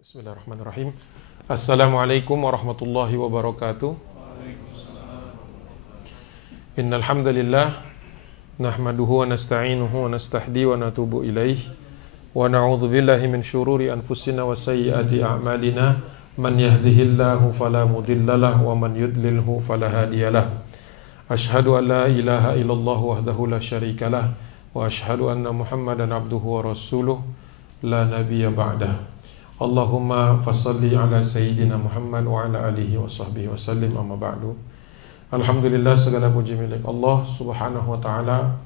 Bismillahirrahmanirrahim. Assalamualaikum warahmatullahi wabarakatuh. Innal hamdalillah nahmaduhu wa nasta'inuhu wa nastahdi wa natubu ilaih wa na'udzu billahi min syururi anfusina wa sayyiati a'malina man yahdihillahu fala mudhillalah wa man yudlilhu fala hadiyalah. Asyhadu an la ilaha illallah wahdahu la syarikalah wa asyhadu anna Muhammadan abduhu wa rasuluh la nabiyya ba'dah. Allahumma fassalli ala sayyidina Muhammad wa ala alihi wa sahbihi wa sallim, amma ba'du. Alhamdulillah, segala puji milik Allah subhanahu wa ta'ala.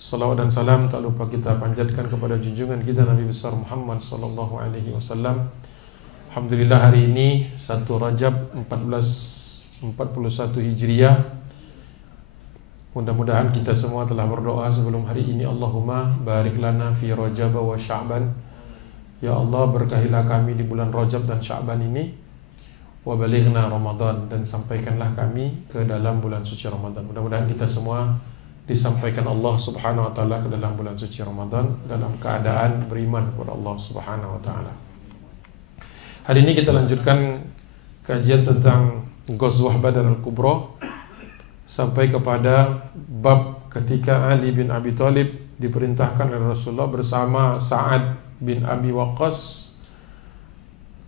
Salawat dan salam tak lupa kita panjatkan kepada junjungan kita Nabi besar Muhammad sallallahu alaihi wasallam. Alhamdulillah, hari ini 1 Rajab 1441 Hijriah. Mudah-mudahan kita semua telah berdoa sebelum hari ini. Allahumma barik lana fi Rajab wa Sya'ban. Ya Allah, berkahilah kami di bulan Rajab dan Sya'ban ini. Wa balighna Ramadan, dan sampaikanlah kami ke dalam bulan suci Ramadan. Mudah-mudahan kita semua disampaikan Allah subhanahu wa ta'ala ke dalam bulan suci Ramadan dalam keadaan beriman kepada Allah subhanahu wa ta'ala. Hari ini kita lanjutkan kajian tentang Ghazwah Badar al-Kubra, sampai kepada bab ketika Ali bin Abi Thalib diperintahkan oleh Rasulullah bersama Sa'ad bin Abi Waqqas,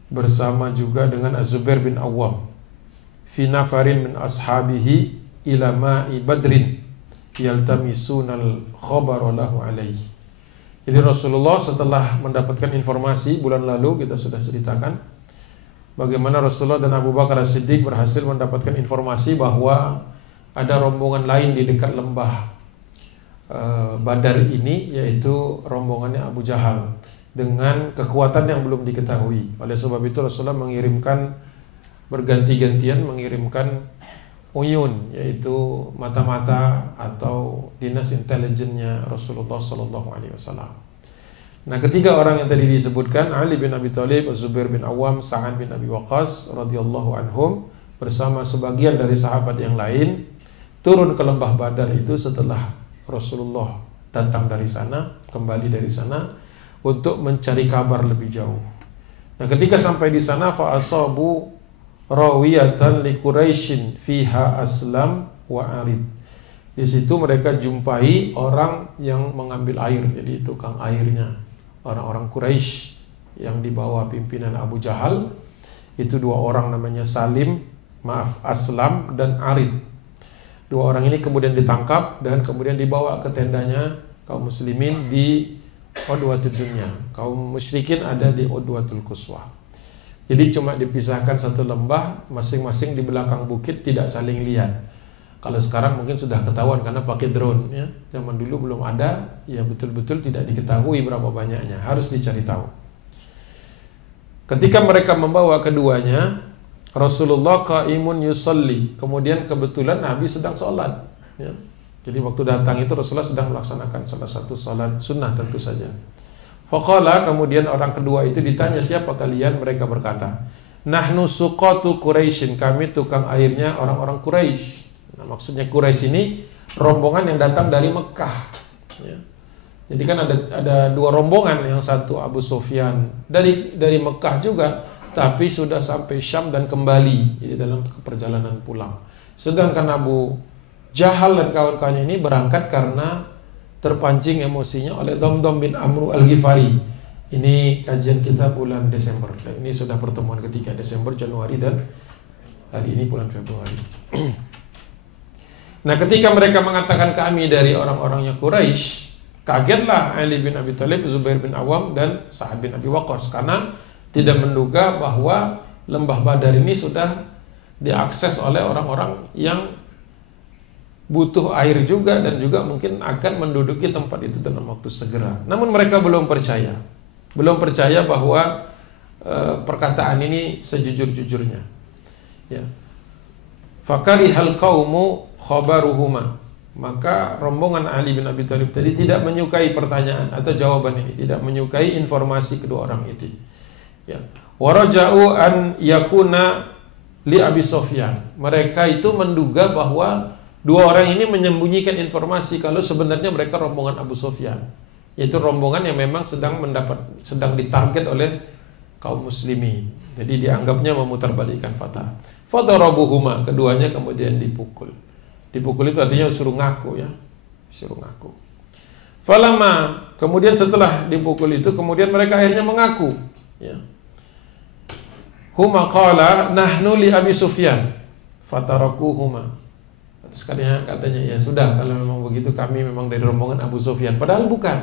bersama juga dengan Az-Zubair bin Awwam, fi nafarin min ashabihi ila ma'i badrin yaltamisunal khabara lahu alaihi. Jadi Rasulullah setelah mendapatkan informasi, bulan lalu kita sudah ceritakan bagaimana Rasulullah dan Abu Bakar As-Siddiq berhasil mendapatkan informasi bahwa ada rombongan lain di dekat lembah Badar ini, yaitu rombongannya Abu Jahal, dengan kekuatan yang belum diketahui. Oleh sebab itu Rasulullah mengirimkan berganti-gantian mengirimkan uyun, yaitu mata-mata atau dinas intelijennya Rasulullah sallallahu alaihi wasallam. Nah, ketiga orang yang tadi disebutkan, Ali bin Abi Thalib, Az-Zubair bin Awwam, Sa'ad bin Abi Waqqas radhiyallahu anhum, bersama sebagian dari sahabat yang lain turun ke lembah Badar itu setelah Rasulullah datang dari sana, kembali dari sana untuk mencari kabar lebih jauh. Nah, ketika sampai di sana, fa asabu rawiyatan li Quraisyin fiha aslam wa arid. Di situ mereka jumpai orang yang mengambil air, jadi tukang airnya, orang-orang Quraisy yang dibawa pimpinan Abu Jahal. Itu dua orang, namanya Aslam dan Arid. Dua orang ini kemudian ditangkap dan kemudian dibawa ke tendanya kaum muslimin di Udwatul Dunya. Kaum musyrikin ada di Udwatul Quswa. Jadi cuma dipisahkan satu lembah, masing-masing di belakang bukit, tidak saling lihat. Kalau sekarang mungkin sudah ketahuan karena pakai drone, ya. Zaman dulu belum ada, ya betul-betul tidak diketahui berapa banyaknya, harus dicari tahu. Ketika mereka membawa keduanya, Rasulullah qaimun yusalli, kemudian kebetulan Nabi sedang sholat, ya. Jadi waktu datang itu Rasulullah sedang melaksanakan salah satu salat sunnah tentu saja. Faqala, kemudian orang kedua itu ditanya, siapa kalian? Mereka berkata, nahnu suqatu Quraisyin, kami tukang airnya orang-orang Quraisy. Nah, maksudnya Quraisy ini rombongan yang datang dari Mekah, ya. Jadi kan ada dua rombongan, yang satu Abu Sufyan dari Mekah juga, tapi sudah sampai Syam dan kembali, jadi dalam perjalanan pulang. Sedangkan Abu Jahal dan kawan-kawannya ini berangkat karena terpancing emosinya oleh Damdam bin Amru Al-Ghifari. Ini kajian kita bulan Desember. Ini sudah pertemuan ketiga, Desember, Januari, dan hari ini bulan Februari. Nah, ketika mereka mengatakan kami dari orang-orangnya Quraisy, kagetlah Ali bin Abi Thalib, Zubair bin Awam, dan Sa'ad bin Abi Waqqas, karena tidak menduga bahwa lembah Badar ini sudah diakses oleh orang-orang yang butuh air juga, dan juga mungkin akan menduduki tempat itu dalam waktu segera. Namun mereka belum percaya bahwa perkataan ini sejujur-jujurnya, ya. Fakarihal qaumu khabaruhuma, maka rombongan Ali bin Abi Thalib tadi tidak menyukai pertanyaan atau jawaban ini, tidak menyukai informasi kedua orang itu, ya. Waraja'u an yakuna li Abi Sufyan, mereka itu menduga bahwa dua orang ini menyembunyikan informasi kalau sebenarnya mereka rombongan Abu Sufyan, yaitu rombongan yang memang sedang ditarget oleh kaum muslimin. Jadi dianggapnya memutarbalikkan fatah. Fadarabuhuma, keduanya kemudian dipukul. Dipukul itu artinya suruh ngaku ya. Suruh ngaku. Falamma, kemudian setelah dipukul itu kemudian mereka akhirnya mengaku ya. Huma qala nahnu li Abi Sufyan fatarakuhuma. Sekalinya katanya ya sudah, kalau memang begitu kami memang dari rombongan Abu Sufyan, padahal bukan.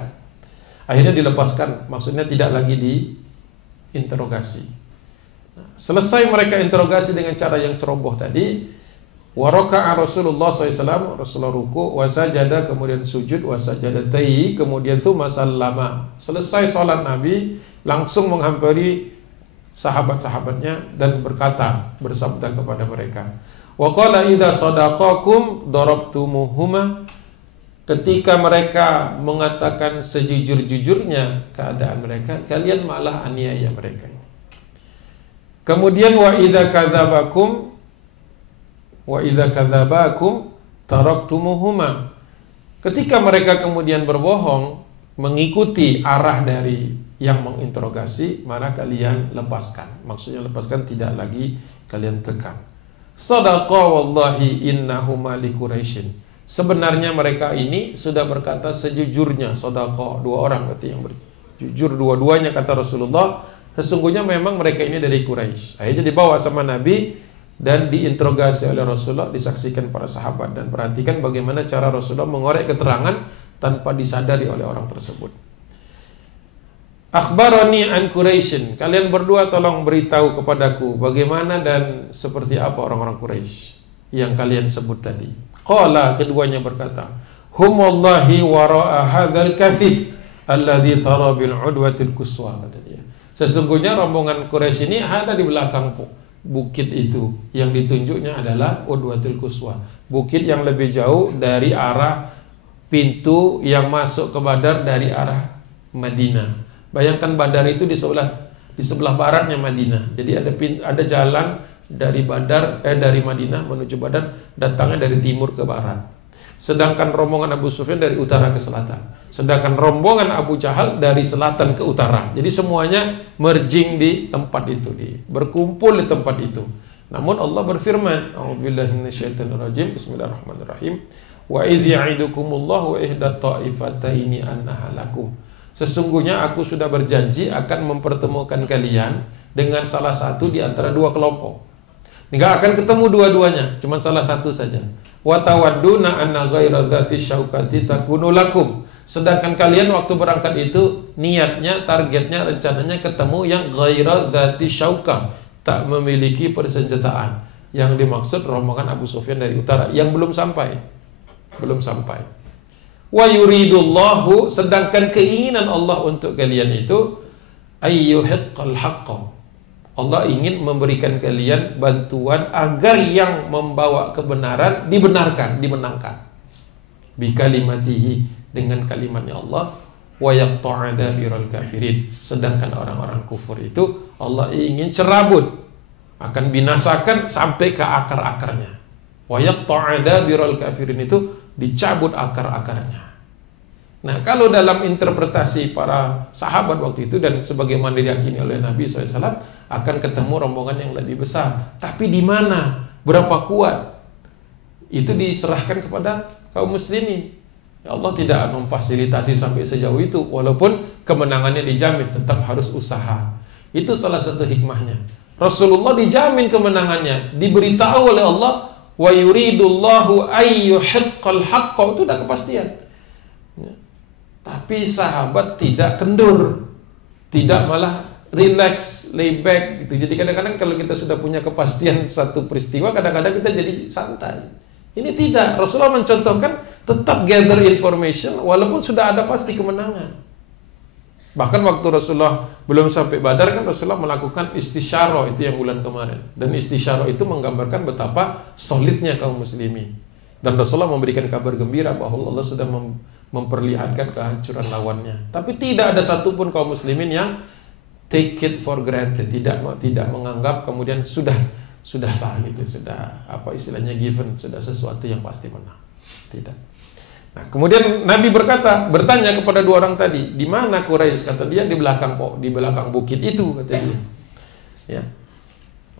Akhirnya dilepaskan, maksudnya tidak lagi diinterogasi. Selesai mereka interogasi dengan cara yang ceroboh tadi, waraka'a Rasulullah SAW, Rasulullah ruku, wasajada, kemudian sujud, wasajadatai, kemudian thumma sallama. Selesai sholat Nabi, langsung menghampiri sahabat-sahabatnya dan berkata, bersabda kepada mereka, wa qala idza sadaqakum darabtumuhuma. Ketika mereka mengatakan sejujur-jujurnya keadaan mereka, kalian malah aniaya mereka. Kemudian wa idza kadzabakum taraktumuhuma. Ketika mereka kemudian berbohong mengikuti arah dari yang menginterogasi, maka kalian lepaskan. Maksudnya lepaskan, tidak lagi kalian tekan. Sadaqa wallahi innahuma li Quraisyin. Sebenarnya mereka ini sudah berkata sejujurnya. Sadaqa, dua orang berarti yang berjujur dua-duanya, kata Rasulullah. Sesungguhnya memang mereka ini dari Quraisy. Akhirnya dibawa sama Nabi dan diinterogasi oleh Rasulullah, disaksikan para sahabat, dan perhatikan bagaimana cara Rasulullah mengorek keterangan tanpa disadari oleh orang tersebut. Akhbarani an Quraisyin, kalian berdua tolong beritahu kepadaku bagaimana dan seperti apa orang-orang Quraisy yang kalian sebut tadi. Qala, keduanya berkata, hum wallahi wara'a hadzal kathib alladhi tara bil udwatil quswa, kata dia. Sesungguhnya rombongan Quraisy ini ada di belakang bukit itu. Yang ditunjuknya adalah Udwatul Quswa, bukit yang lebih jauh dari arah pintu yang masuk ke Badar dari arah Madinah. Bayangkan Badar itu di sebelah baratnya Madinah. Jadi ada jalan dari dari Madinah menuju Badar, datangnya dari timur ke barat. Sedangkan rombongan Abu Sufyan dari utara ke selatan. Sedangkan rombongan Abu Jahal dari selatan ke utara. Jadi semuanya merging di tempat itu, berkumpul di tempat itu. Namun Allah berfirman, a'udzubillahi minasyaitonirrajim, bismillahirrahmanirrahim, wa idz ya'idukumullahu wa ihda ta'ifataini annaha lakum. Sesungguhnya aku sudah berjanji akan mempertemukan kalian dengan salah satu di antara dua kelompok. Enggak akan ketemu dua-duanya, cuma salah satu saja. Wa tawadduna anna ghaira dzati syaukati takunu lakum. Sedangkan kalian waktu berangkat itu niatnya, targetnya, rencananya ketemu yang ghaira dzati syaukah, tak memiliki persenjataan. Yang dimaksud rombongan Abu Sufyan dari utara yang belum sampai. Wa yuridullahu, sedangkan keinginan Allah untuk kalian itu ayyuhiqqal haqqa. Allah ingin memberikan kalian bantuan agar yang membawa kebenaran dimenangkan. Bi kalimatihi, dengan kalimatnya Allah, wa yaqta'a dabiral kafirin. Sedangkan orang-orang kufur itu Allah ingin cerabut, akan binasakan sampai ke akar-akarnya. Wa yaqta'a dabiral kafirin itu dicabut akar-akarnya. Nah, kalau dalam interpretasi para sahabat waktu itu dan sebagaimana diyakini oleh Nabi SAW, akan ketemu rombongan yang lebih besar. Tapi di mana? Berapa kuat? Itu diserahkan kepada kaum muslimin. Ya, Allah tidak memfasilitasi sampai sejauh itu, walaupun kemenangannya dijamin, tetap harus usaha. Itu salah satu hikmahnya. Rasulullah dijamin kemenangannya, diberitahu oleh Allah, wa yuridullahu ayyuhiqqal haqqa, itu udah kepastian. Ya. Tapi sahabat tidak kendur, tidak malah relax, lay back gitu. Jadi kadang-kadang kalau kita sudah punya kepastian satu peristiwa, kadang-kadang kita jadi santai. Ini tidak. Rasulullah mencontohkan tetap gather information walaupun sudah ada pasti kemenangan. Bahkan waktu Rasulullah belum sampai Badar kan Rasulullah melakukan istisyarah, itu yang bulan kemarin. Dan istisyarah itu menggambarkan betapa solidnya kaum muslimin. Dan Rasulullah memberikan kabar gembira bahwa Allah sudah memperlihatkan kehancuran lawannya. Tapi tidak ada satupun kaum muslimin yang take it for granted, tidak menganggap kemudian sudah lah gitu, sudah apa istilahnya given, sudah sesuatu yang pasti menang. Tidak. Nah, kemudian Nabi bertanya kepada dua orang tadi, di mana Quraisy? Kata dia di belakang bukit itu, kata dia. Ya.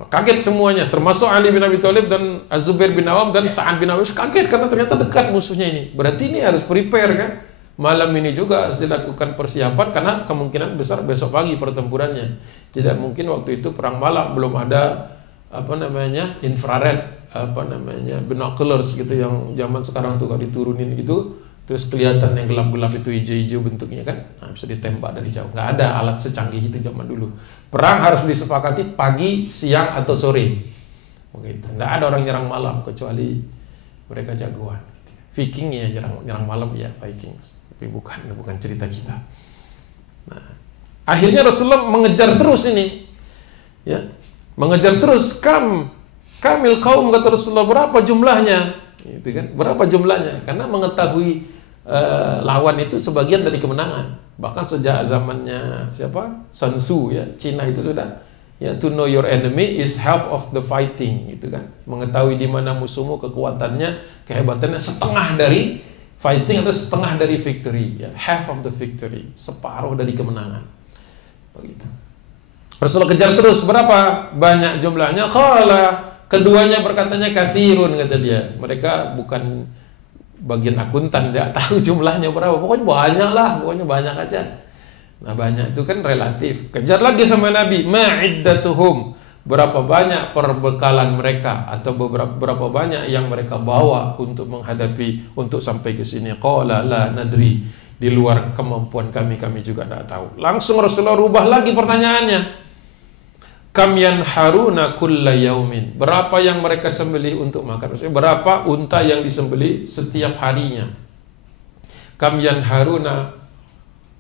Kaget semuanya, termasuk Ali bin Abi Thalib dan Az-Zubair bin Awam dan Sa'ad bin Abi kaget karena ternyata dekat musuhnya ini. Berarti ini harus prepare kan? Malam ini juga harus dilakukan persiapan karena kemungkinan besar besok pagi pertempurannya. Tidak mungkin waktu itu perang malam, belum ada infrared, binoculars gitu yang zaman sekarang tuh kalau diturunin gitu, terus kelihatan yang gelap-gelap itu hijau-hijau bentuknya kan, nah, bisa ditembak dari jauh. Nggak ada alat secanggih itu zaman dulu. Perang harus disepakati pagi, siang, atau sore. Begitu. Nggak ada orang nyerang malam kecuali mereka jagoan. Viking ya nyerang malam ya Vikings, tapi bukan cerita kita. Nah, akhirnya Rasulullah mengejar terus ini, ya, mengejar terus. Kamil kaum, kata Rasulullah, berapa jumlahnya? Gitu kan? Berapa jumlahnya? Karena mengetahui lawan itu sebagian dari kemenangan. Bahkan sejak zamannya siapa? Sun Tzu ya, Cina itu sudah ya, to know your enemy is half of the fighting, gitu kan. Mengetahui di mana musuhmu, kekuatannya, kehebatannya setengah dari fighting atau setengah dari victory, ya, half of the victory, separuh dari kemenangan. Begitu. Rasulullah kejar terus, berapa banyak jumlahnya? Keduanya berkatanya kathirun, kata dia. Mereka bukan bagian akuntan, tidak tahu jumlahnya berapa. Pokoknya banyak lah, pokoknya banyak aja. Nah, banyak itu kan relatif. Kejar lagi sama Nabi, ma'iddatuhum, berapa banyak perbekalan mereka atau berapa banyak yang mereka bawa untuk menghadapi, untuk sampai ke sini. Qala la nadri, di luar kemampuan kami juga tidak tahu. Langsung Rasulullah rubah lagi pertanyaannya. Kam yanharuna kulla yaumin, berapa yang mereka sembelih untuk makan? Maksudnya berapa unta yang disembelih setiap harinya? Kam yanharuna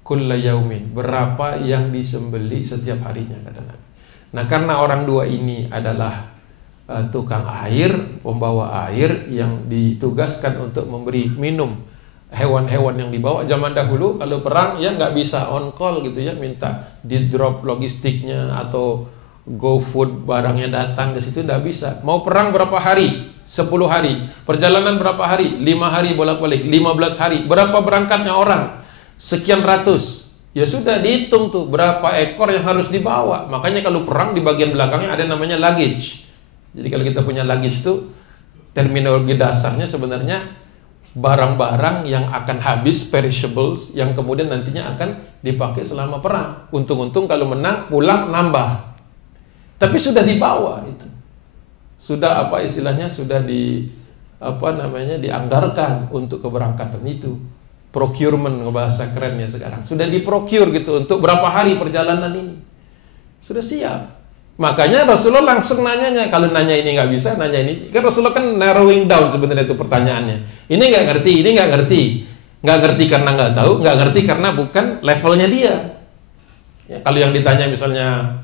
kulla yaumin, berapa yang disembelih setiap harinya, kata Nabi. Nah, karena orang dua ini adalah tukang air, pembawa air yang ditugaskan untuk memberi minum hewan-hewan yang dibawa. Zaman dahulu kalau perang ya nggak bisa on call gitu ya, minta di drop logistiknya atau GoFood barangnya datang ke situ, tidak bisa. Mau perang berapa hari? 10 hari. Perjalanan berapa hari? 5 hari bolak-balik, 15 hari. Berapa berangkatnya orang? Sekian ratus. Ya sudah dihitung tuh berapa ekor yang harus dibawa. Makanya kalau perang di bagian belakangnya ada namanya luggage. Jadi kalau kita punya luggage itu, terminologi dasarnya sebenarnya barang-barang yang akan habis, perishables, yang kemudian nantinya akan dipakai selama perang. Untung-untung kalau menang, pulang nambah. Tapi sudah dibawa itu, sudah sudah dianggarkan untuk keberangkatan itu. Procurement, bahasa kerennya sekarang, sudah diprocure gitu untuk berapa hari perjalanan ini, sudah siap. Makanya Rasulullah langsung nanyanya. Kalau nanya ini nggak bisa, nanya ini kan Rasulullah kan narrowing down sebenarnya itu pertanyaannya. Ini nggak ngerti, ini nggak ngerti karena nggak tahu, nggak ngerti karena bukan levelnya dia. Ya, kalau yang ditanya misalnya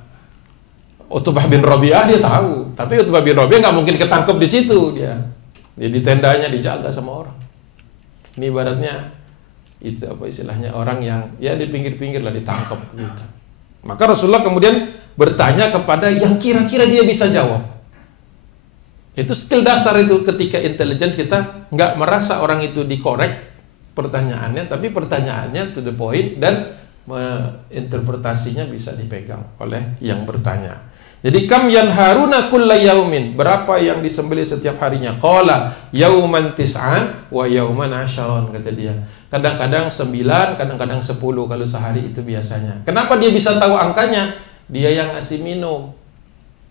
Utbah bin Rabi'ah, dia tahu, tapi Utbah bin Rabi'ah nggak mungkin ketangkep di situ, dia di tendanya dijaga sama orang. Ini ibaratnya itu istilahnya orang yang ya di pinggir-pinggir lah ditangkap gitu. Maka Rasulullah kemudian bertanya kepada yang kira-kira dia bisa jawab. Itu skill dasar itu ketika intelligence kita nggak merasa orang itu dikorek pertanyaannya, tapi pertanyaannya to the point dan interpretasinya bisa dipegang oleh yang bertanya. Jadi kam yanharuna kulla yaumin, berapa yang disembelih setiap harinya? Qala yauman tis'an wa yauman 'asharon, kata dia. Kadang-kadang 9, kadang-kadang 10 kalau sehari itu biasanya. Kenapa dia bisa tahu angkanya? Dia yang ngasih minum.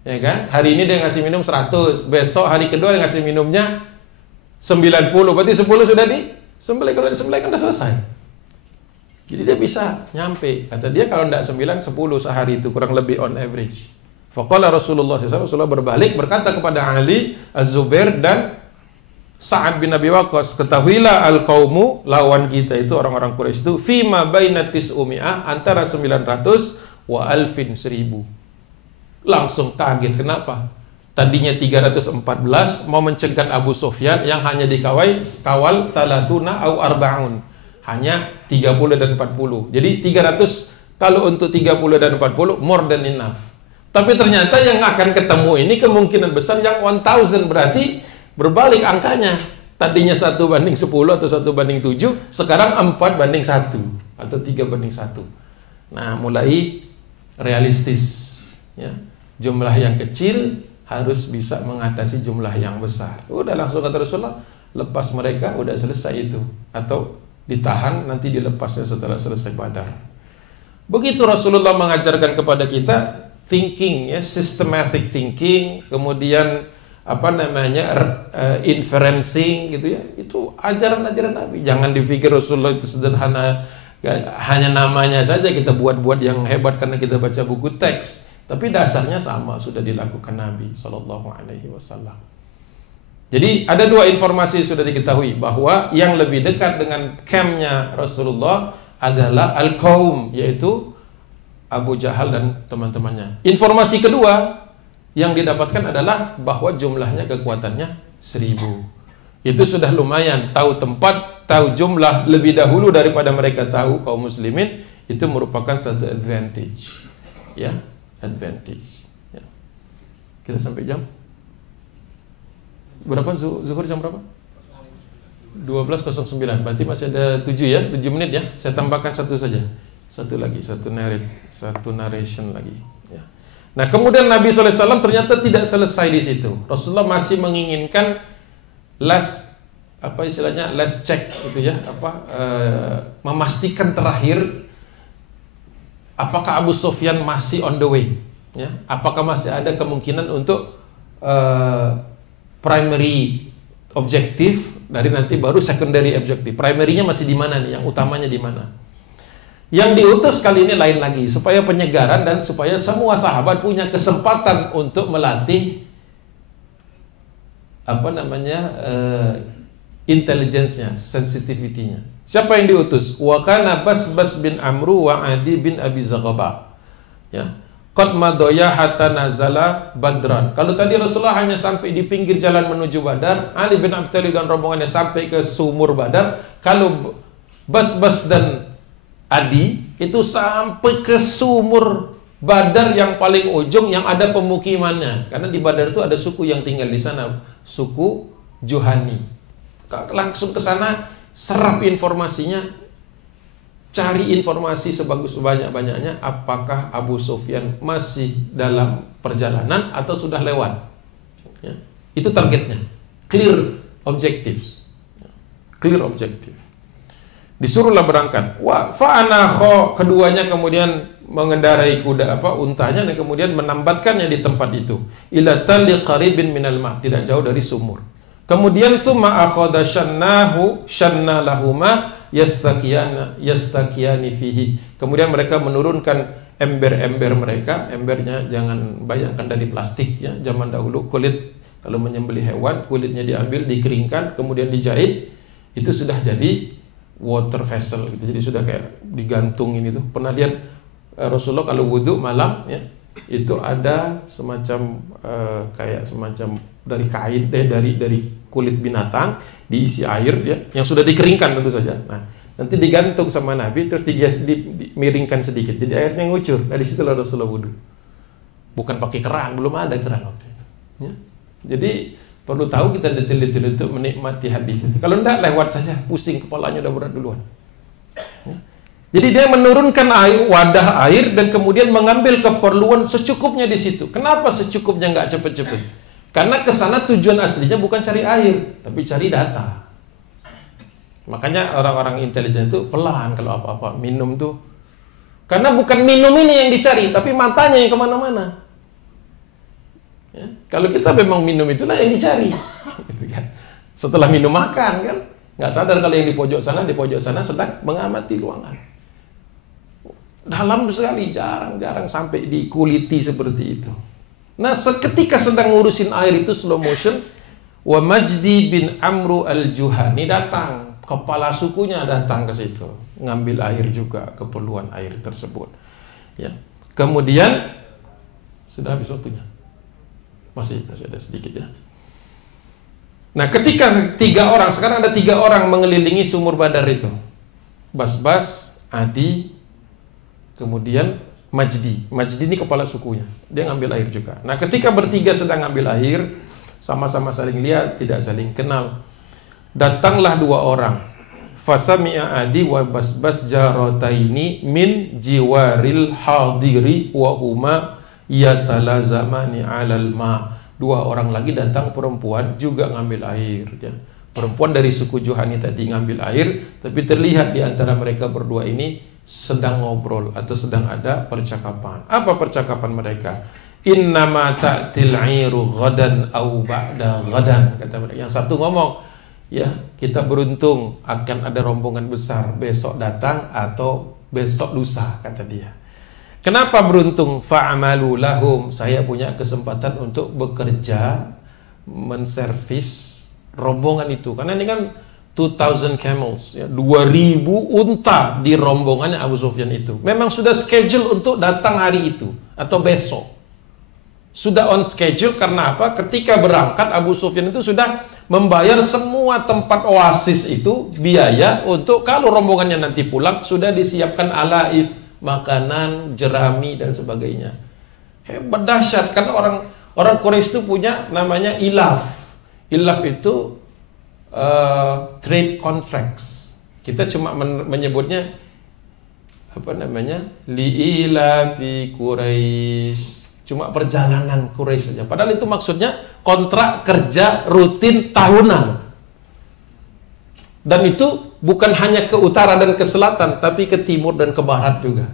Ya kan? Hari ini dia ngasih minum 100, besok hari kedua dia ngasih minumnya 90. Berarti 10 sudah disembelih. Kalau disembelih kan sudah selesai. Jadi dia bisa nyampe. Kata dia kalau tidak 9, 10 sehari itu kurang lebih on average. Faqala Rasulullah SAW, Rasulullah berbalik berkata kepada Ali, Az-Zubair dan Sa'ad bin Abi Waqqas, ketahuilah al-qaumu, lawan kita itu orang-orang Quraisy itu, fima bainatis umi'ah, antara 900 wa alfin 1000. Langsung kaget, kenapa? Tadinya 314 mau mencegah Abu Sufyan yang hanya kawal salatuna au arba'un. Hanya 30 dan 40. Jadi 300 kalau untuk 30 dan 40 more than enough. Tapi ternyata yang akan ketemu ini kemungkinan besar yang 1000, berarti berbalik angkanya. Tadinya 1:10 atau 1:7, sekarang 4:1 atau 3:1. Nah, mulai realistis ya. jumlah yang kecil harus bisa mengatasi jumlah yang besar. Udah langsung kata Rasulullah, lepas mereka, udah selesai itu. Atau ditahan, nanti dilepasnya setelah selesai Badar. Begitu Rasulullah mengajarkan kepada kita thinking, ya, systematic thinking, kemudian inferencing gitu ya. Itu ajaran-ajaran Nabi. Jangan dipikir Rasulullah itu sederhana, hanya namanya saja kita buat-buat yang hebat karena kita baca buku teks. Tapi dasarnya sama, sudah dilakukan Nabi Shallallahu Alaihi Wasallam. Jadi ada dua informasi sudah diketahui, bahwa yang lebih dekat dengan campnya Rasulullah adalah Al-Qaum, yaitu Abu Jahal dan teman-temannya. Informasi kedua yang didapatkan adalah bahwa jumlahnya, kekuatannya 1000. Itu sudah lumayan, tahu tempat, tahu jumlah lebih dahulu daripada mereka tahu kaum muslimin, itu merupakan satu advantage. Ya, advantage. Ya. Kita sampai jam berapa? Zuhur jam berapa? 12.09. Berarti masih ada 7 ya, 7 menit ya. Saya tambahkan satu saja. Satu lagi, satu narration lagi. Ya. Nah, kemudian Nabi SAW ternyata tidak selesai di situ. Rasulullah masih menginginkan last check gitu ya, memastikan terakhir apakah Abu Sufyan masih on the way, ya? Apakah masih ada kemungkinan untuk primary objektif dari nanti baru secondary objektif. Primary-nya masih di mana nih? Yang utamanya di mana? Yang diutus kali ini lain lagi, supaya penyegaran dan supaya semua sahabat punya kesempatan untuk melatih intelligence-nya, sensitivity-nya. Siapa yang diutus? Wa kana Basbas bin Amru wa Adi bin Abi Zaghabah. Ya. Qad madoya hatta nazala Badran. Kalau tadi Rasulullah hanya sampai di pinggir jalan menuju Badar, Ali bin Abi Thalib dan rombongannya sampai ke sumur Badar. Kalau Basbas dan Adi itu sampai ke sumur Badar yang paling ujung yang ada pemukimannya. Karena di Badar itu ada suku yang tinggal di sana, suku Juhani. Langsung ke sana, serap informasinya. Cari informasi sebanyak-banyaknya, apakah Abu Sufyan masih dalam perjalanan atau sudah lewat. Ya. Itu targetnya. Clear objective. Clear objective. Disuruhlah berangkat. Wa fa'anakho, keduanya kemudian mengendarai untanya dan kemudian menambatkannya di tempat itu. Ila tali qaribin minal ma', tidak jauh dari sumur. Kemudian thumma akhadha syanna lahuma yastakiyani fihi. Kemudian mereka menurunkan ember-ember mereka. Embernya jangan bayangkan dari plastik ya. Zaman dahulu kulit, kalau menyembelih hewan, kulitnya diambil, dikeringkan, kemudian dijahit. Itu sudah jadi water vessel gitu. Jadi sudah kayak digantung ini tuh. Pernah lihat Rasulullah kalau wudhu malam ya, itu ada semacam kayak semacam dari kain dari kulit binatang diisi air ya, yang sudah dikeringkan tentu saja. Nah, nanti digantung sama Nabi terus dimiringkan sedikit jadi airnya ngucur. Nah, di situlah Rasulullah wudhu. Bukan pakai keran, belum ada keran waktu itu. Ya. Jadi perlu tahu kita detail-detail untuk menikmati hadis. Kalau enggak lewat saja, pusing kepalanya udah berat duluan. Ya. Jadi dia menurunkan wadah air dan kemudian mengambil keperluan secukupnya di situ. Kenapa secukupnya nggak cepet-cepet? Karena kesana tujuan aslinya bukan cari air, tapi cari data. Makanya orang-orang intelijen itu pelan kalau apa-apa minum tuh. Karena bukan minum ini yang dicari, tapi matanya yang kemana-mana. Ya, kalau kita memang minum itulah yang dicari. Gitu kan. Setelah minum makan kan, nggak sadar kalau yang di pojok sana sedang mengamati ruangan. Dalam sekali, jarang-jarang sampai dikuliti seperti itu. Nah, seketika sedang ngurusin air itu slow motion, wa Majdi bin Amru al-Juhani datang, kepala sukunya datang ke situ, ngambil air juga, keperluan air tersebut. Ya. Kemudian sudah habis waktunya. Masih ada sedikit ya. Nah, ketika 3 orang, sekarang ada 3 orang mengelilingi sumur Badar itu. Basbas, Adi, kemudian Majdi ini kepala sukunya. Dia ngambil air juga. Nah, ketika bertiga sedang ngambil air, sama-sama saling lihat, tidak saling kenal. Datanglah 2 orang. Fasami'a Adi wa Basbas jarataini min jiwaril hadiri wa huma yatalazamani 'alal ma. Dua orang lagi datang perempuan juga ngambil air ya. Perempuan dari suku Juhani tadi ngambil air, tapi terlihat di antara mereka berdua ini sedang ngobrol atau sedang ada percakapan. Apa percakapan mereka? Innama ta'til 'airu ghadan aw ba'da ghadan, kata mereka. Yang satu ngomong, ya, kita beruntung akan ada rombongan besar besok datang atau besok lusa, kata dia. Kenapa beruntung? Fa'amalu lahum, saya punya kesempatan untuk bekerja menservis rombongan itu. Karena ini kan 2000 camels, ya, 2000 unta di rombongannya Abu Sufyan itu. Memang sudah schedule untuk datang hari itu atau besok. Sudah on schedule karena apa? Ketika berangkat Abu Sufyan itu sudah membayar semua tempat oasis itu, biaya untuk kalau rombongannya nanti pulang sudah disiapkan alaif, makanan, jerami dan sebagainya. Hebat, dahsyat kan. Orang Quraisy itu punya namanya ilaf. Ilaf itu trade contracts. Kita cuma menyebutnya apa namanya? Li'ilafi Quraisy. Cuma perjalanan Quraisy saja. Padahal itu maksudnya kontrak kerja rutin tahunan. Dan itu bukan hanya ke utara dan ke selatan, tapi ke timur dan ke barat juga.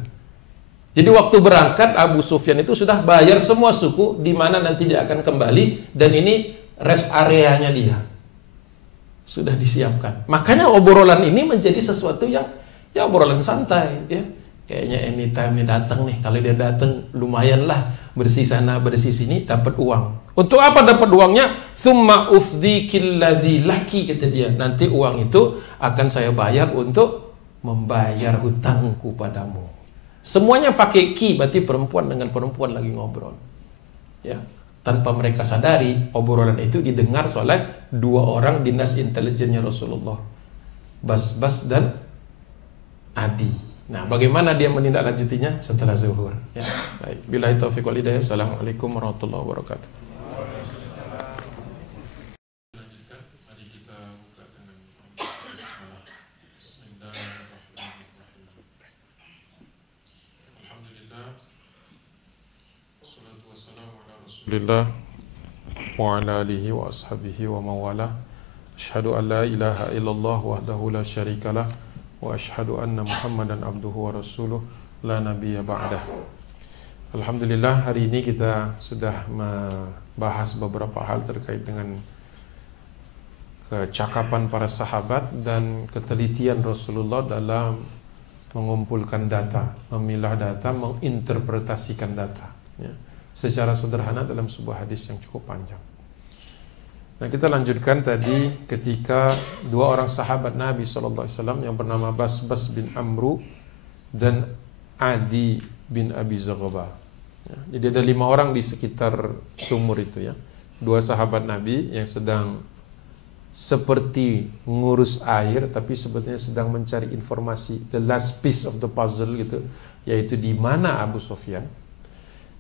Jadi waktu berangkat Abu Sufyan itu sudah bayar semua suku di mana nanti dia akan kembali, dan ini rest areanya dia sudah disiapkan. Makanya obrolan ini menjadi sesuatu yang ya obrolan santai ya. Kayaknya anytime nih datang nih. Kalau dia datang lumayan lah, bersih sana bersih sini, dapat uang. Untuk apa dapat uangnya? Tsumma ufdhikil ladzi laki, kata dia. Nanti uang itu akan saya bayar untuk membayar hutangku padamu. Semuanya pakai ki, berarti perempuan dengan perempuan lagi ngobrol. Ya, tanpa mereka sadari obrolan itu didengar oleh dua orang dinas intelijennya Rasulullah, Bas dan Adi. Nah, bagaimana dia menindaklanjutinya setelah zuhur? Ya, baik. Billahi taufiq wal hidayah. Assalamualaikum warahmatullahi wabarakatuh. Lanjutkan. Mari kita buka dengan Bismillahirrahmanirrahim. Alhamdulillah. Wassalatu wassalamu ala Rasulillah wa ala alihi wa ashabihi wa mawala. Asyhadu an la ilaha illallah wahdahu la syarikalah wa asyhadu anna Muhammadan abduhu wa rasuluh la nabiyya ba'dah. Alhamdulillah, hari ini kita sudah membahas beberapa hal terkait dengan kecakapan para sahabat dan ketelitian Rasulullah dalam mengumpulkan data, memilah data, menginterpretasikan data ya, secara sederhana dalam sebuah hadis yang cukup panjang. Nah, kita lanjutkan tadi ketika dua orang sahabat Nabi SAW yang bernama Bas bin Amru dan Adi bin Abi Zaghba. Ya, jadi ada 5 orang di sekitar sumur itu ya. Dua sahabat Nabi yang sedang seperti ngurus air, tapi sebetulnya sedang mencari informasi, the last piece of the puzzle gitu, yaitu di mana Abu Sufyan.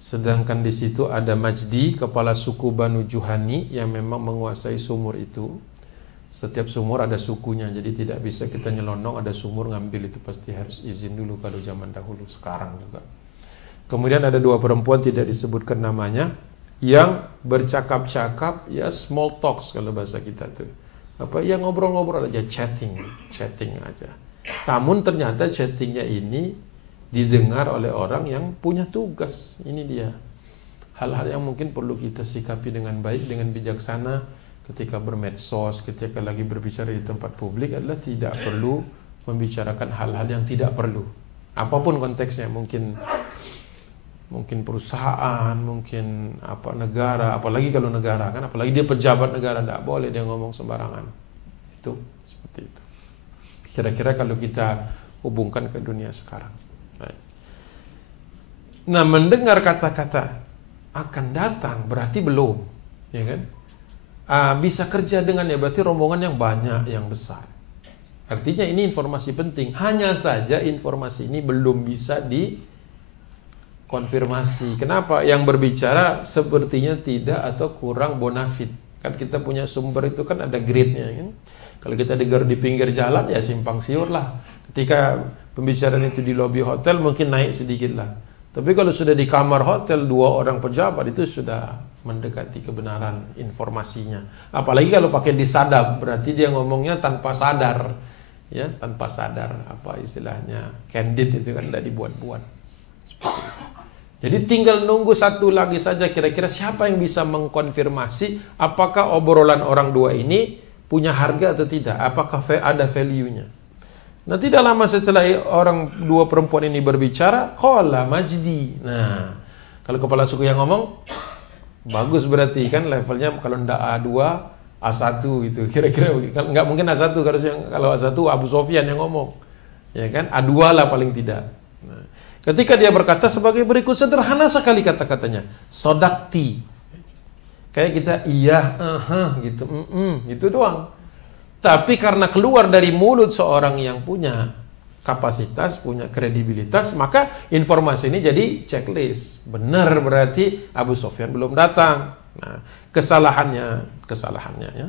Sedangkan di situ ada Majdi, kepala suku Banu Juhani yang memang menguasai sumur itu. Setiap sumur ada sukunya, jadi tidak bisa kita nyelonong ada sumur ngambil, itu pasti harus izin dulu kalau zaman dahulu, sekarang juga. Kemudian ada 2 perempuan tidak disebutkan namanya yang bercakap-cakap ya, small talks kalau bahasa kita tuh. Apa ya, ngobrol-ngobrol aja, chatting aja. Namun ternyata chattingnya ini didengar oleh orang yang punya tugas. Ini dia hal-hal yang mungkin perlu kita sikapi dengan baik, dengan bijaksana ketika bermedsos, ketika lagi berbicara di tempat publik, adalah tidak perlu membicarakan hal-hal yang tidak perlu. Apapun konteksnya, mungkin perusahaan, mungkin apa negara, apalagi kalau negara kan, apalagi dia pejabat negara, tidak boleh dia ngomong sembarangan. Itu seperti itu. Kira-kira kalau kita hubungkan ke dunia sekarang. Nah, mendengar kata-kata akan datang berarti belum, ya kan? Bisa kerja dengan ya, berarti rombongan yang banyak, yang besar. Artinya ini informasi penting. Hanya saja informasi ini belum bisa dikonfirmasi. Kenapa? Yang berbicara sepertinya tidak atau kurang bonafide. Kan kita punya sumber itu kan ada grade-nya kan? Kalau kita dengar di pinggir jalan ya simpang siur lah. Ketika pembicaraan itu di lobi hotel mungkin naik sedikit lah. Tapi kalau sudah di kamar hotel 2 orang pejabat itu sudah mendekati kebenaran informasinya. Apalagi kalau pakai disadap, berarti dia ngomongnya tanpa sadar, ya, tanpa sadar, apa istilahnya, candid itu kan tidak dibuat-buat. Jadi tinggal nunggu satu lagi saja, kira-kira siapa yang bisa mengkonfirmasi apakah obrolan orang dua ini punya harga atau tidak, apakah ada value-nya. Nah, tidak lama setelah orang dua perempuan ini berbicara, qala Majdi. Nah, kalau kepala suku yang ngomong, bagus berarti kan levelnya kalau ndak A2, A1 gitu. Kira-kira nggak mungkin A1, kalau A1 Abu Sofyan yang ngomong. Ya kan? A2 lah paling tidak. Nah, ketika dia berkata sebagai berikut, sederhana sekali kata-katanya. Sodakti. Kayak kita iya, gitu, gitu doang. Tapi karena keluar dari mulut seorang yang punya kapasitas, punya kredibilitas, maka informasi ini jadi checklist. Benar berarti Abu Sofyan belum datang. Nah, kesalahannya ya.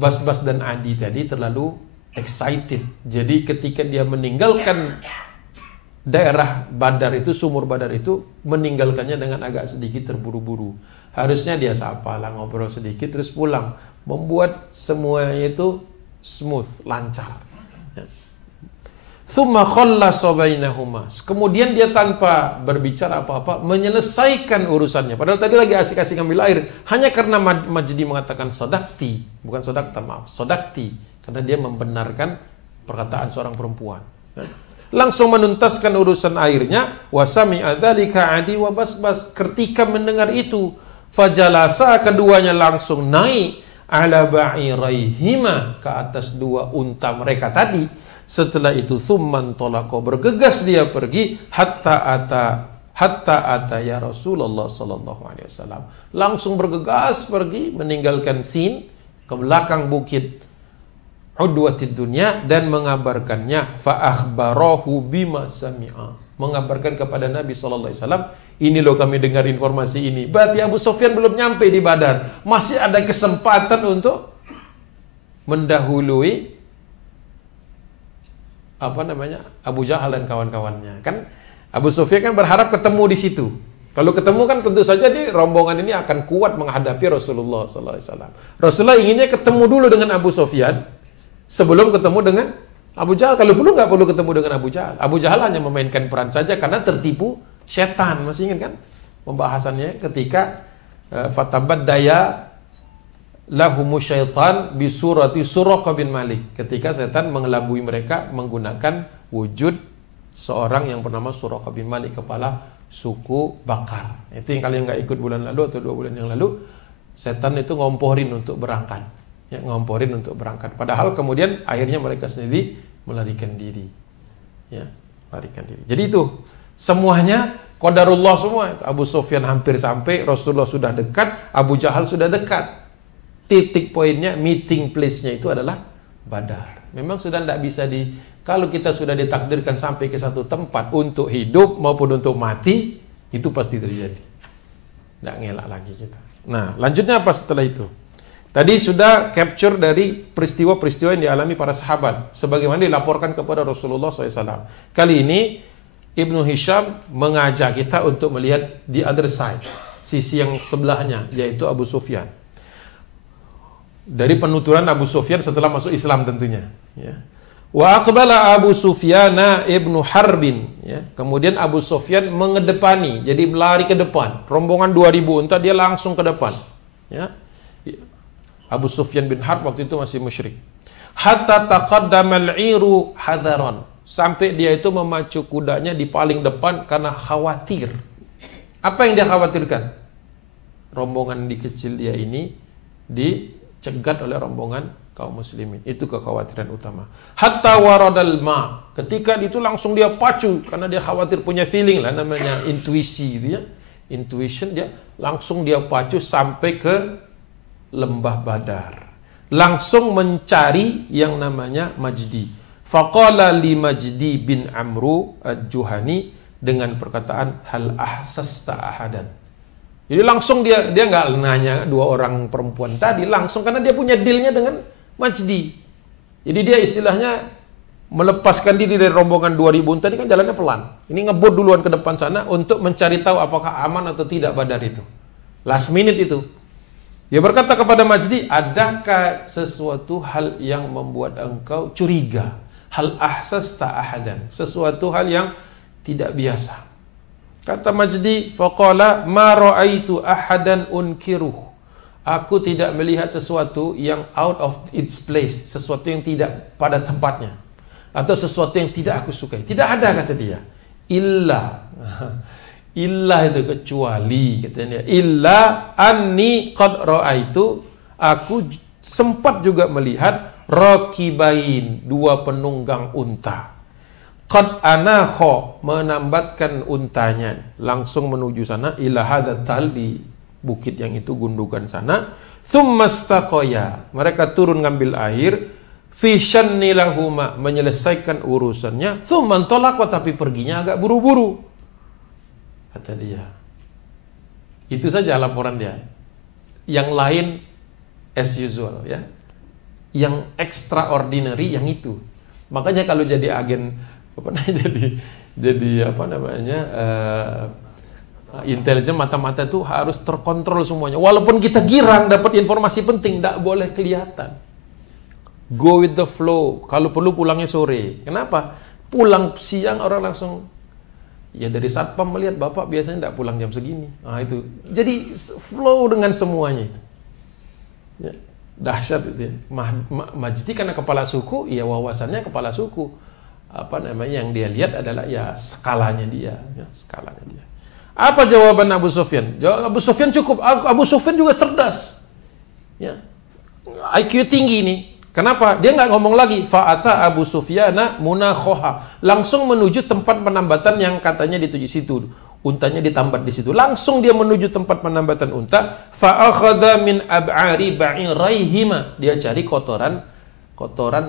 Bas-Bas dan Adi tadi terlalu excited. Jadi ketika dia meninggalkan daerah Badar itu, sumur Badar itu, meninggalkannya dengan agak sedikit terburu-buru. Harusnya dia sapa lah, ngobrol sedikit terus pulang, membuat semuanya itu smooth, lancar. Tsumma khallasa bainahuma. Kemudian dia tanpa berbicara apa-apa menyelesaikan urusannya. Padahal tadi lagi asik-asik ambil air. Hanya karena Majdi mengatakan sodakti, bukan sodakta, maaf, sodakti, karena dia membenarkan perkataan seorang perempuan. Langsung menuntaskan urusan airnya. Wasami'a dzalika Adi wa Bas-Bas. Ketika mendengar itu, fajalasa, keduanya langsung naik ala ba'iraihima, ke atas 2 unta mereka tadi. Setelah itu thumman tolako, bergegas dia pergi hatta ata ya Rasulullah sallallahu alaihi wasallam. Langsung bergegas pergi meninggalkan Sin ke belakang bukit Udwatid Dunya dan mengabarkannya, fa akhbarahu bima sami'a, mengabarkan kepada Nabi sallallahu alaihi wasallam, ini loh kami dengar informasi ini. Berarti Abu Sofyan belum nyampe di Badar. Masih ada kesempatan untuk mendahului Abu Jahal dan kawan-kawannya. Kan Abu Sofyan kan berharap ketemu di situ. Kalau ketemu kan tentu saja di rombongan ini akan kuat menghadapi Rasulullah sallallahu alaihi wasallam. Rasulullah inginnya ketemu dulu dengan Abu Sofyan sebelum ketemu dengan Abu Jahal. Kalau perlu nggak perlu ketemu dengan Abu Jahal. Abu Jahal hanya memainkan peran saja karena tertipu setan. Masih ingat kan pembahasannya ketika fatabad daya lahumu syaitan bisurati Suraqah bin Malik, ketika setan mengelabui mereka menggunakan wujud seorang yang bernama Suraqah bin Malik, kepala suku Bakar. Itu yang kalian nggak ikut bulan lalu atau 2 bulan yang lalu, setan itu ngomporin untuk berangkat, ya, ngomporin untuk berangkat. Padahal kemudian akhirnya mereka sendiri melarikan diri, ya, melarikan diri. Jadi itu semuanya qadarullah semua. Abu Sofyan hampir sampai, Rasulullah sudah dekat, Abu Jahal sudah dekat. Titik poinnya, meeting place-nya itu adalah Badar. Memang sudah tidak bisa kalau kita sudah ditakdirkan sampai ke satu tempat untuk hidup maupun untuk mati, itu pasti terjadi. Tidak ngelak lagi kita. Nah, lanjutnya apa setelah itu? Tadi sudah capture dari peristiwa-peristiwa yang dialami para sahabat, sebagaimana dilaporkan kepada Rasulullah SAW. Kali ini Ibnu Hisham mengajak kita untuk melihat the other side, sisi yang sebelahnya, yaitu Abu Sufyan. Dari penuturan Abu Sufyan setelah masuk Islam tentunya, ya. Wa aqbala Abu Sufyan ibnu Harbin, ya. Kemudian Abu Sufyan mengedepani, jadi melari ke depan. Rombongan 2000 unta, dia langsung ke depan, ya. Abu Sufyan bin Harb waktu itu masih musyrik. Hatta taqaddama al-'iru hadaran, sampai dia itu memacu kudanya di paling depan karena khawatir. Apa yang dia khawatirkan? Rombongan di kecil dia ini dicegat oleh rombongan kaum muslimin. Itu kekhawatiran utama. Hatta waradal ma, ketika itu langsung dia pacu karena dia khawatir, punya feeling lah, namanya intuisi gitu ya. Intuition, dia langsung dia pacu sampai ke lembah Badar. Langsung mencari yang namanya Majdi. Faqala li Majdi bin Amru al-Juhani dengan perkataan hal ahsasta ahadan. Jadi langsung dia nggak nanya 2 orang perempuan tadi, langsung karena dia punya dealnya dengan Majdi. Jadi dia istilahnya melepaskan diri dari rombongan 2000 unta ini kan jalannya pelan. Ini ngebut duluan ke depan sana untuk mencari tahu apakah aman atau tidak Badar itu. Last minute itu. Dia berkata kepada Majdi, adakah sesuatu hal yang membuat engkau curiga? Hal ahsasta ahadan, sesuatu hal yang tidak biasa. Kata Majdi, faqala ma ra'aitu ahadan unkiruh. Aku tidak melihat sesuatu yang out of its place, sesuatu yang tidak pada tempatnya, atau sesuatu yang tidak aku sukai. Tidak ada, kata dia. Illa itu kecuali, katanya, illa anni qad ra'aitu, aku sempat juga melihat rakibain, dua penunggang unta. Qad anakho, menambatkan untanya langsung menuju sana, ila hadzal, di bukit yang itu, gundukan sana. Tsumastaqoya, mereka turun ngambil air. Fi syanni lahuma, menyelesaikan urusannya. Tsumantolaqo, tapi perginya agak buru-buru, kata dia. Itu saja laporan dia. Yang lain as usual, ya. Yang extraordinary yang itu. Makanya kalau jadi agen intelijen, mata-mata itu harus terkontrol semuanya. Walaupun kita girang dapat informasi penting, tidak boleh kelihatan. Go with the flow. Kalau perlu pulangnya sore. Kenapa? Pulang siang orang langsung, ya dari satpam melihat bapak biasanya tidak pulang jam segini. Nah itu. Jadi flow dengan semuanya itu. Ya, dahsyat itu ya. Majdi karena kepala suku, ya wawasannya kepala suku. Yang dia lihat adalah ya skalanya dia, ya, skalanya dia. Apa jawaban Abu Sufyan? Abu Sufyan cukup. Abu Sufyan juga cerdas. Ya. IQ tinggi nih. Kenapa? Dia nggak ngomong lagi. Fa'ata Abu Sufyana munakhoha. Langsung menuju tempat penambatan yang katanya dituju situ. Untanya ditambat di situ. Langsung dia menuju tempat penambatan unta. Fa'akhadha min ab'ari ba'iraihima. Dia cari kotoran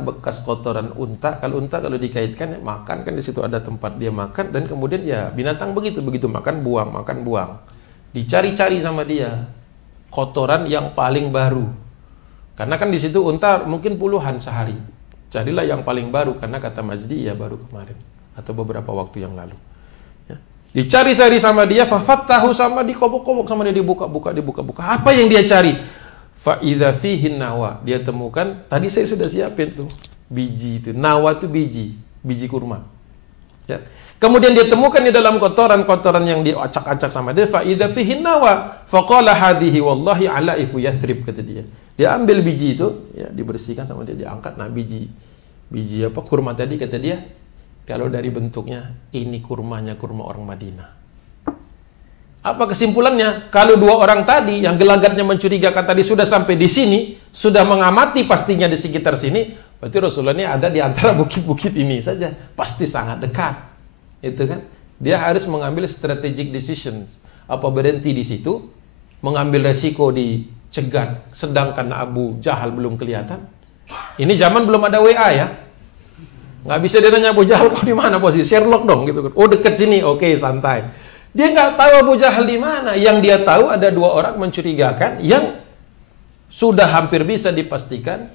bekas kotoran unta. Kalau dikaitkan ya, makan kan di situ ada tempat dia makan, dan kemudian ya binatang begitu makan buang. Dicari-cari sama dia kotoran yang paling baru. Karena kan di situ unta mungkin puluhan sehari. Carilah yang paling baru, karena kata Majdi ya baru kemarin atau beberapa waktu yang lalu. Ya. Dicari-cari sama dia, fafattahu, sama dikobok-kobok sama dia, dibuka-buka. Apa yang dia cari? Fa'idha fihin nawa, dia temukan, tadi saya sudah siapin tuh biji itu. Nawa itu biji kurma. Ya. Kemudian dia temukan di dalam kotoran yang diacak-acak sama dia. Fa'idha fihin nawa, faqala hadhihi wallahi alaifu yathrib, kata dia. Dia ambil biji itu, ya, dibersihkan sama dia, diangkat. Nah biji kurma tadi, kata dia, kalau dari bentuknya ini kurma orang Madinah. Apa kesimpulannya? Kalau dua orang tadi yang gelagatnya mencurigakan tadi sudah sampai di sini, sudah mengamati pastinya di sekitar sini, berarti Rasulullah ini ada di antara bukit-bukit ini saja. Pasti sangat dekat. Itu kan? Dia harus mengambil strategic decision. Apa berhenti di situ, mengambil resiko dicegat, sedangkan Abu Jahal belum kelihatan. Ini zaman belum ada WA ya. Nggak bisa dia nanya Abu Jahal kau di mana posisi, Sherlock dong gitu kan. Oh dekat sini, oke, santai. Dia nggak tahu Abu Jahal di mana. Yang dia tahu ada dua orang mencurigakan yang sudah hampir bisa dipastikan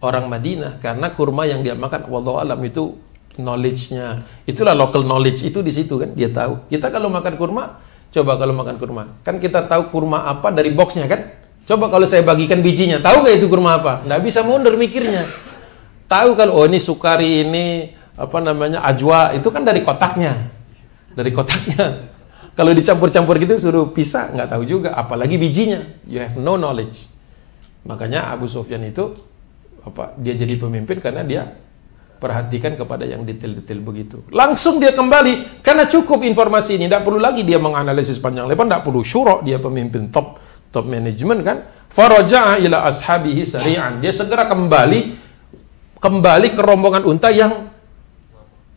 orang Madinah, karena kurma yang dia makan, wallahu alam, itu knowledge-nya. Itulah local knowledge itu di situ kan, dia tahu. Kita kalau makan kurma, coba kalau makan kurma, kan kita tahu kurma apa dari boxnya kan? Coba kalau saya bagikan bijinya, tahu nggak itu kurma apa? Nggak bisa mundur mikirnya. Tahu kalau oh ini sukari, ini ajwa, itu kan dari kotaknya. Kalau dicampur-campur gitu suruh pisah, nggak tahu juga, apalagi bijinya. You have no knowledge. Makanya Abu Sufyan itu dia jadi pemimpin karena dia perhatikan kepada yang detail-detail begitu. Langsung dia kembali karena cukup informasi ini, tidak perlu lagi dia menganalisis panjang lebar, tidak perlu syura, dia pemimpin top manajemen kan. Faraja'a ila ashabihi sari'an. Dia segera kembali ke rombongan unta yang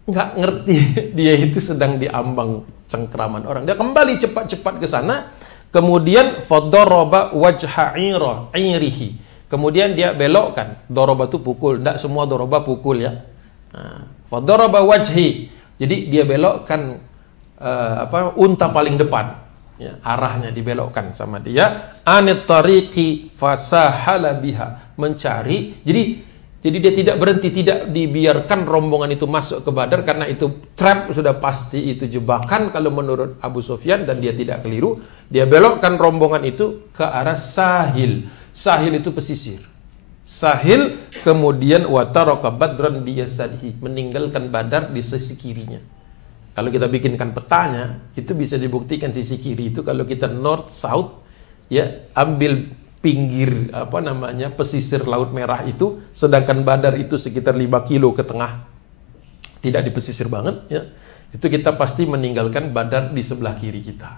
nggak ngerti dia itu sedang diambang cengkraman orang. Dia kembali cepat-cepat ke sana. Kemudian fadoroba wajha irihi. Kemudian dia belokkan. Doroba itu pukul. Tidak semua doroba pukul ya. Fadoroba wajhi. Jadi dia belokkan unta paling depan. Ya, arahnya dibelokkan sama dia. Anit tariqi fasahala biha. Mencari. Jadi Jadi dia tidak berhenti, tidak dibiarkan rombongan itu masuk ke Badar karena itu trap, sudah pasti itu jebakan kalau menurut Abu Sufyan, dan dia tidak keliru. Dia belokkan rombongan itu ke arah Sahil. Sahil itu pesisir. Sahil, kemudian wataraka Badran biyasarihi, meninggalkan Badar di sisi kirinya. Kalau kita bikinkan petanya, itu bisa dibuktikan sisi kiri itu kalau kita north south, ya, ambil pinggir pesisir Laut Merah itu, sedangkan Badar itu sekitar 5 kilo ke tengah, tidak di pesisir banget, ya, itu kita pasti meninggalkan Badar di sebelah kiri kita.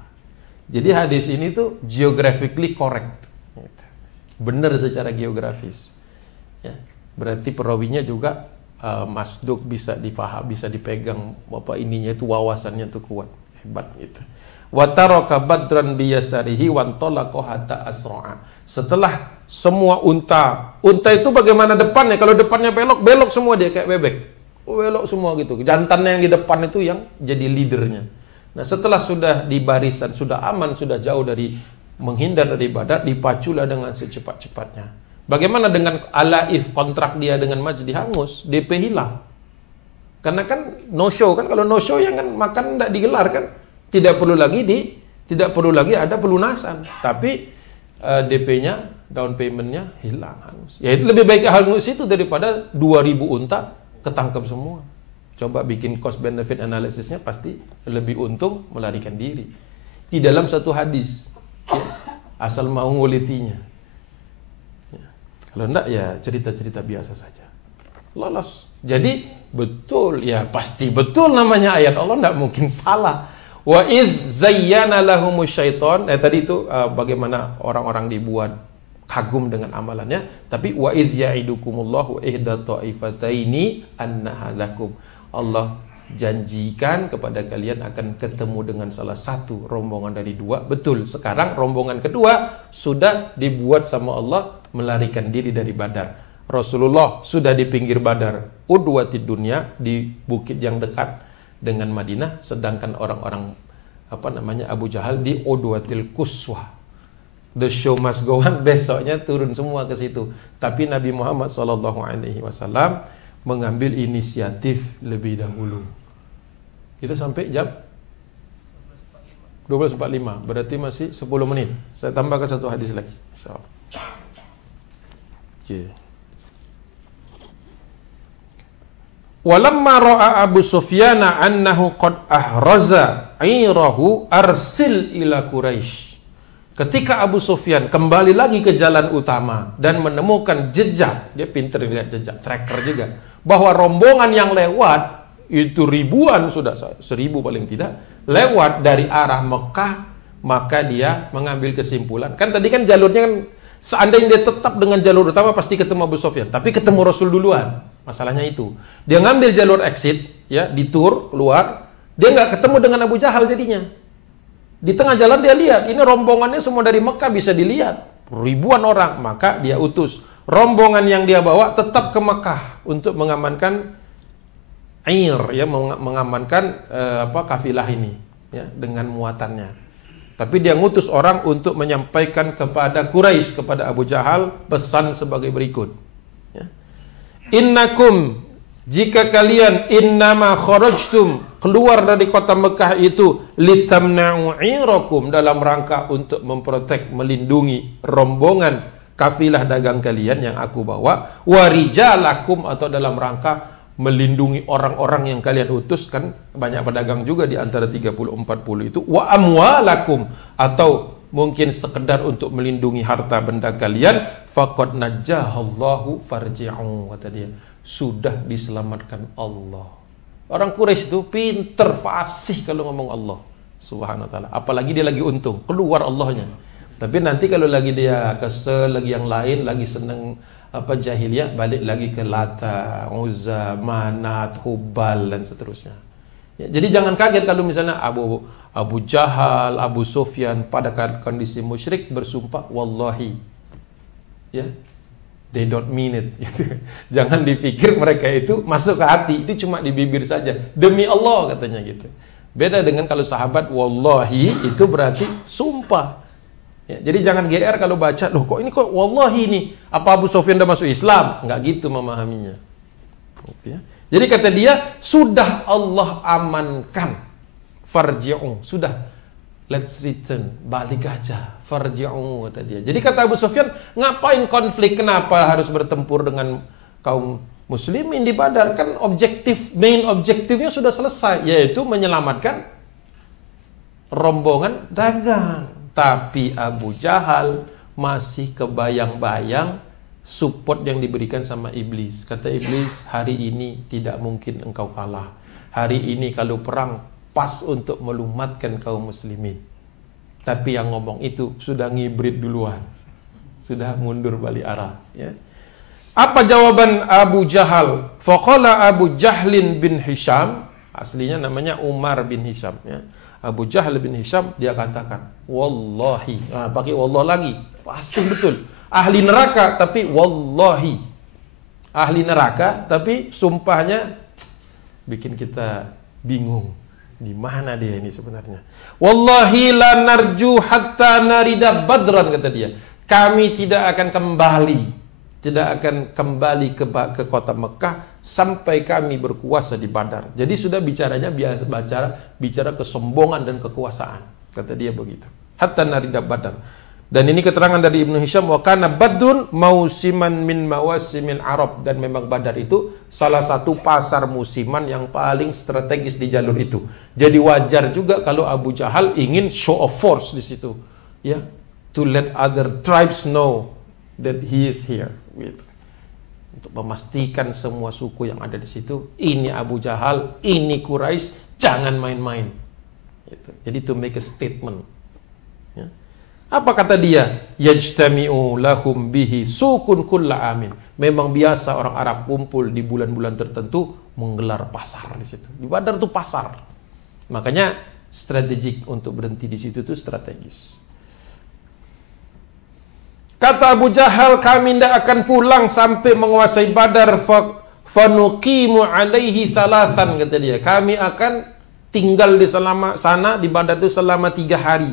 Jadi hadis ini tuh geographically correct, benar secara geografis, ya. Berarti perawinya juga masduk, bisa dipaham, bisa dipegang, ininya itu wawasannya tuh kuat, hebat gitu. Wataraka Badran biyasarihi wantalaqa hatta asra'a. Setelah semua unta itu bagaimana depannya? Kalau depannya belok semua dia kayak bebek. Belok semua gitu. Jantannya yang di depan itu yang jadi leadernya. Nah, setelah sudah di barisan, sudah aman, sudah jauh dari, menghindar dari Badar, dipaculah dengan secepat-cepatnya. Bagaimana dengan Alaif, kontrak dia dengan Majdi hangus, DP hilang. Karena kan no show kan, kalau no show yang kan makan tidak digelar kan. Tidak perlu lagi ada pelunasan, tapi DP-nya, down payment-nya hilang, hangus. Ya itu lebih baik hangus itu daripada 2000 unta ketangkep semua. Coba bikin cost benefit analisisnya, pasti lebih untung melarikan diri. Di dalam satu hadis, ya, asal mau ngulitinya. Ya. Kalau enggak ya cerita-cerita biasa saja. Lolos. Jadi betul, ya pasti betul namanya ayat Allah, enggak mungkin salah. Wa idz zayyana lahumus syaiton, tadi itu bagaimana orang-orang dibuat kagum dengan amalannya, tapi wa idz ya'idukumullahu ihda ta'ifataini annaha lakum. Allah janjikan kepada kalian akan ketemu dengan salah satu rombongan dari dua. Betul, sekarang rombongan kedua sudah dibuat sama Allah melarikan diri dari Badar. Rasulullah sudah di pinggir Badar, udwatid dunya, di bukit yang dekat dengan Madinah, sedangkan orang-orang Abu Jahal di Udwatil Quswa. The show must go on, besoknya turun semua ke situ. Tapi Nabi Muhammad SAW mengambil inisiatif lebih dahulu. Kita sampai jam 12.45, berarti masih 10 menit. Saya tambahkan satu hadis lagi. Okay. Walamma ra'a Abu Sufyan annahu qad ahraza 'irahu arsil ila Quraisy. Ketika Abu Sufyan kembali lagi ke jalan utama dan menemukan jejak, dia pintar lihat jejak, tracker juga, bahwa rombongan yang lewat itu ribuan, sudah 1000 paling tidak, lewat dari arah Mekah, maka dia mengambil kesimpulan. Kan tadi kan jalurnya kan, seandainya dia tetap dengan jalur utama pasti ketemu Abu Sufyan, tapi ketemu Rasul duluan. Masalahnya itu, dia ngambil jalur exit, ya, detour keluar, dia nggak ketemu dengan Abu Jahal jadinya. Di tengah jalan dia lihat, ini rombongannya semua dari Mekah, bisa dilihat, ribuan orang, maka dia utus rombongan yang dia bawa tetap ke Mekah untuk mengamankan ya, mengamankan kafilah ini, ya, dengan muatannya. Tapi dia ngutus orang untuk menyampaikan kepada Quraisy, kepada Abu Jahal, pesan sebagai berikut. Ya. Innakum, jika kalian innama kharajtum, keluar dari kota Mekah itu litamna'u 'irakum, dalam rangka untuk memprotek, melindungi rombongan kafilah dagang kalian yang aku bawa, warijalakum, atau dalam rangka melindungi orang-orang yang kalian utus, kan banyak pedagang juga di antara 30-40 itu, wa amwalakum, atau mungkin sekedar untuk melindungi harta benda kalian, faqad najjahallahu farji'u, kata dia, sudah diselamatkan Allah. Orang Quraisy itu pinter, fasih kalau ngomong Allah Subhanahu wa ta'ala, apalagi dia lagi untung, keluar Allahnya. Tapi nanti kalau lagi dia kesel, lagi yang lain, lagi seneng jahiliyah, balik lagi ke Lata, Uzza, Manat, Hubal, dan seterusnya. Ya, jadi jangan kaget kalau misalnya Abu Jahal, Abu Sufyan pada kondisi musyrik bersumpah, wallahi, ya, they don't mean it. Gitu. Jangan dipikir mereka itu masuk ke hati, itu cuma di bibir saja. Demi Allah katanya gitu. Beda dengan kalau sahabat, wallahi itu berarti sumpah. Ya, jadi jangan GR kalau baca, loh kok ini kok wallahi ini, apa Abu Sufyan udah masuk Islam? Nggak gitu memahaminya. Oke, ya. Jadi kata dia, sudah Allah amankan. Farji'u, sudah. Let's return, balik aja. Farji'u, kata dia. Jadi kata Abu Sufyan, ngapain konflik? Kenapa harus bertempur dengan kaum muslimin di Badar? Kan main objektifnya sudah selesai, yaitu menyelamatkan rombongan dagang. Tapi Abu Jahal masih kebayang-bayang support yang diberikan sama iblis. Kata iblis, hari ini tidak mungkin engkau kalah. Hari ini kalau perang pas untuk melumatkan kaum muslimin. Tapi yang ngomong itu sudah ngibrit duluan. Sudah mundur balik arah. Ya. Apa jawaban Abu Jahal? Faqala Abu Jahlin bin Hisham. Aslinya namanya Umar bin Hisham. Ya. Abu Jahal bin Hisham, dia katakan, wallahi, pakai wallah lagi, pasti betul, ahli neraka, tapi wallahi, ahli neraka, tapi sumpahnya bikin kita bingung, di mana dia ini sebenarnya. Wallahi la narju hatta narida badran, kata dia, kami tidak akan kembali ke kota Mekah sampai kami berkuasa di Badar. Jadi sudah bicaranya bicara kesombongan dan kekuasaan. Kata dia begitu. Hatta narida Badar. Dan ini keterangan dari Ibnu Hisham, wa kana Badrun mausiman min mawasimin Arab, dan memang Badar itu salah satu pasar musiman yang paling strategis di jalur itu. Jadi wajar juga kalau Abu Jahal ingin show of force di situ. Ya, to let other tribes know that he is here. Gitu. Untuk memastikan semua suku yang ada di situ, ini Abu Jahal, ini Quraisy, jangan main-main. Gitu. Jadi to make a statement. Ya. Apa kata dia? Yajtami'u lahum bihi sukun kulla amin. Memang biasa orang Arab kumpul di bulan-bulan tertentu menggelar pasar di situ. Di Badar itu pasar. Makanya strategik untuk berhenti di situ itu strategis. Kata Abu Jahal, kami tidak akan pulang sampai menguasai Badar. Fanuqimu alaihi thalathan, kata dia. Kami akan tinggal di sana di Badar itu selama 3 hari.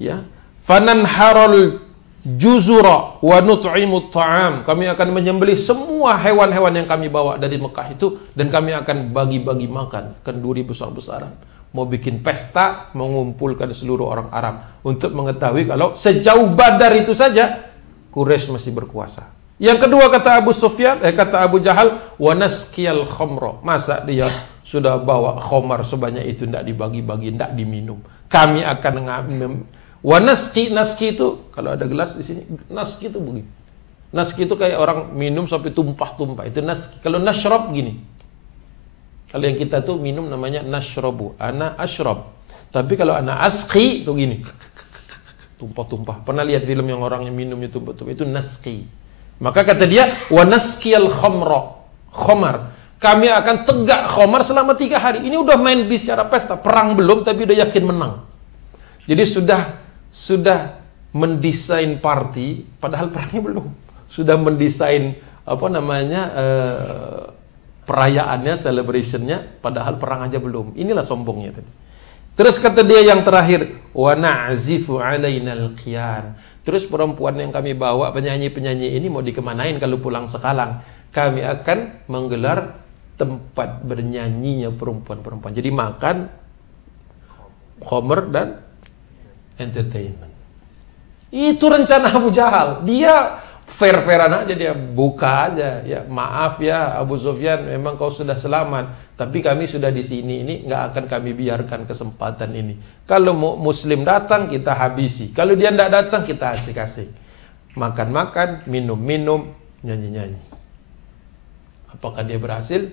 Ya. Fananharul juzura wa nut'imut ta'am. Kami akan menyembelih semua hewan-hewan yang kami bawa dari Mekah itu, dan kami akan bagi-bagi makan, kenduri besar-besaran. Mau bikin pesta, mengumpulkan seluruh orang Arab untuk mengetahui kalau sejauh Badar itu saja Quraisy masih berkuasa. Yang kedua kata kata Abu Jahal, wa naskiyal khamra. Masa dia sudah bawa khamar sebanyak itu tidak dibagi-bagi, tidak diminum. Kami akan wa naski itu kalau ada gelas di sini, naski itu begitu. Naski itu kayak orang minum sampai tumpah-tumpah. Itu naski. Kalau nashrab gini. Kalau yang kita tuh minum namanya nashrabu, ana ashrab. Tapi kalau ana aski itu gini. Tumpah-tumpah. Pernah lihat film yang orangnya minumnya tumpah-tumpah, itu naski. Maka kata dia, wa naskiyal khamar. Kami akan tegak khamar selama 3 hari. Ini udah main bicara pesta, perang belum tapi udah yakin menang. Jadi sudah mendesain party padahal perangnya belum. Sudah mendesain perayaannya, celebrationnya, padahal perang aja belum. Inilah sombongnya tadi. Terus kata dia yang terakhir, wa na'zifu alainal qiyan. Terus perempuan yang kami bawa, penyanyi-penyanyi ini mau dikemanain kalau pulang sekarang? Kami akan menggelar tempat bernyanyinya perempuan-perempuan. Jadi makan, khamr dan entertainment. Itu rencana Abu Jahal. Dia fair-fairan aja, dia buka aja, ya maaf ya Abu Sufyan, memang kau sudah selamat, tapi kami sudah di sini, ini nggak akan kami biarkan kesempatan ini. Kalau Muslim datang kita habisi, kalau dia tidak datang kita asik-asik, makan-makan, minum-minum, nyanyi-nyanyi. Apakah dia berhasil?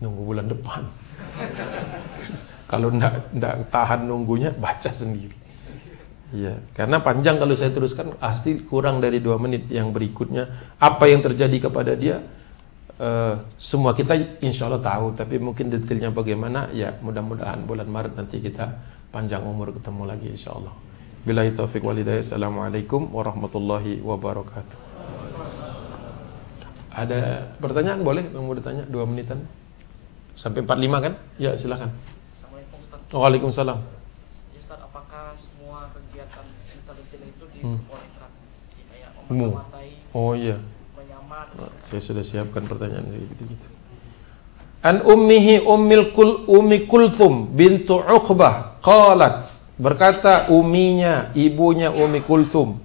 Nunggu bulan depan. Kalau tidak tahan nunggunya, baca sendiri. Ya, karena panjang kalau saya teruskan, pasti kurang dari 2 menit. Yang berikutnya, apa yang terjadi kepada dia, semua kita insya Allah tahu, tapi mungkin detailnya bagaimana, ya mudah-mudahan bulan Maret nanti kita panjang umur ketemu lagi insya Allah. Billahi taufiq wal hidayah. Assalamualaikum warahmatullahi wabarakatuh. Ada pertanyaan boleh? Yang mau ditanya 2 menitan sampai 45 kan? Ya silakan. Assalamualaikum Ustaz. Waalaikumsalam. Ustaz, apakah semua kegiatan intelijen Oh iya. Saya sudah siapkan pertanyaan gitu-gitu. An ummihi Ummi Kulthum bintu Uqbah qalat, berkata uminya, ibunya Ummi Kulthum,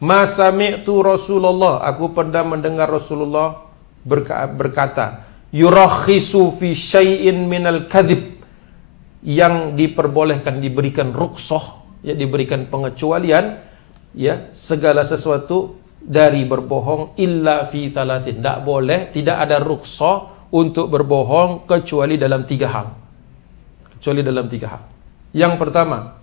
ma sami'tu Rasulullah, aku pernah mendengar Rasulullah berkata, yurakhisu fi syai'in minal kadhib, yang diperbolehkan, diberikan rukhsah, ya, diberikan pengecualian, ya, segala sesuatu dari berbohong, illa fi thalathin, tidak boleh, tidak ada rukhsah untuk berbohong kecuali dalam 3 hal. Kecuali dalam 3 hal. Yang pertama,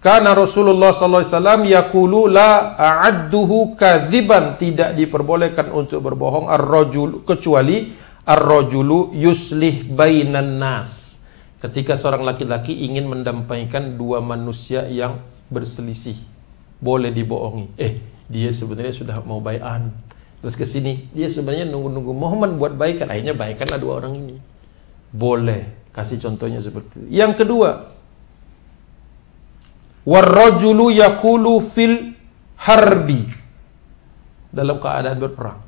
karena Rasulullah SAW yaqulu la a'adduhu kadhiban, tidak diperbolehkan untuk berbohong ar-rajul, kecuali ar-rajulu yuslih bainan nas, ketika seorang laki-laki ingin mendamaikan 2 manusia yang berselisih, boleh dibohongi. Dia sebenarnya sudah mau bai'an, terus ke sini dia sebenarnya nunggu-nunggu Muhammad buat baikan, akhirnya baikanlah 2 orang ini. Boleh, kasih contohnya seperti itu. Yang kedua, warrajulu yaqulu fil harbi, dalam keadaan berperang.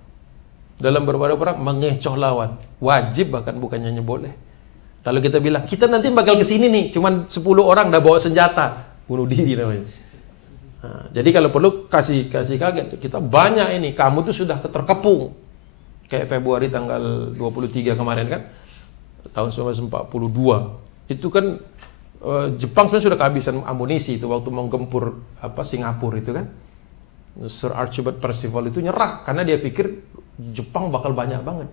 Dalam berperang mengecoh lawan, wajib, bahkan bukannya hanya boleh. Kalau kita bilang kita nanti bakal ke sini nih, cuman 10 orang dah bawa senjata, bunuh diri namanya. Nah, jadi kalau perlu kasih kaget, kita banyak ini, kamu tuh sudah terkepung. Kayak Februari tanggal 23 kemarin kan, tahun 1942. Itu kan Jepang sebenarnya sudah kehabisan amunisi itu waktu menggempur Singapura itu kan. Sir Archibald Percival itu nyerah karena dia pikir Jepang bakal banyak banget.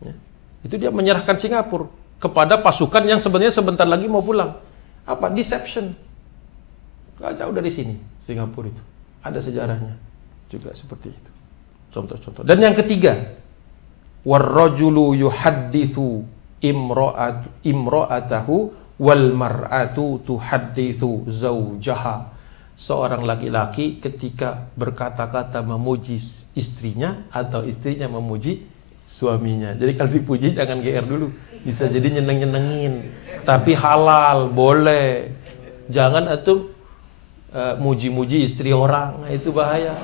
Ya. Itu dia menyerahkan Singapura kepada pasukan yang sebenarnya sebentar lagi mau pulang. Apa? Deception. Gak jauh dari sini Singapura itu. Ada sejarahnya juga seperti itu. Contoh-contoh. Dan yang ketiga, warrajulu yuhaddithu imra'atahu wal mar'atu tuhaddithu zawjaha. Seorang laki-laki ketika berkata-kata memuji istrinya atau istrinya memuji suaminya. Jadi kalau dipuji jangan GR dulu. Bisa jadi nyeneng-nyenengin. Tapi halal, boleh. Jangan muji-muji istri orang, nah, itu bahaya.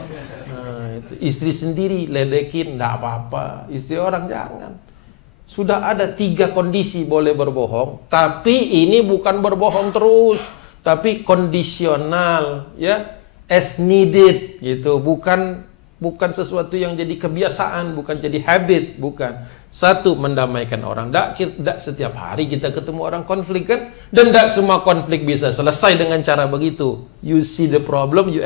Nah, itu. Istri sendiri ledekin, enggak apa-apa. Istri orang jangan. Sudah ada 3 kondisi boleh berbohong, tapi ini bukan berbohong terus, tapi kondisional, ya, as needed gitu. Bukan sesuatu yang jadi kebiasaan, bukan jadi habit, bukan. 1, mendamaikan orang. Tidak setiap hari kita ketemu orang konflik kan, dan tidak semua konflik bisa selesai dengan cara begitu. You see the problem, you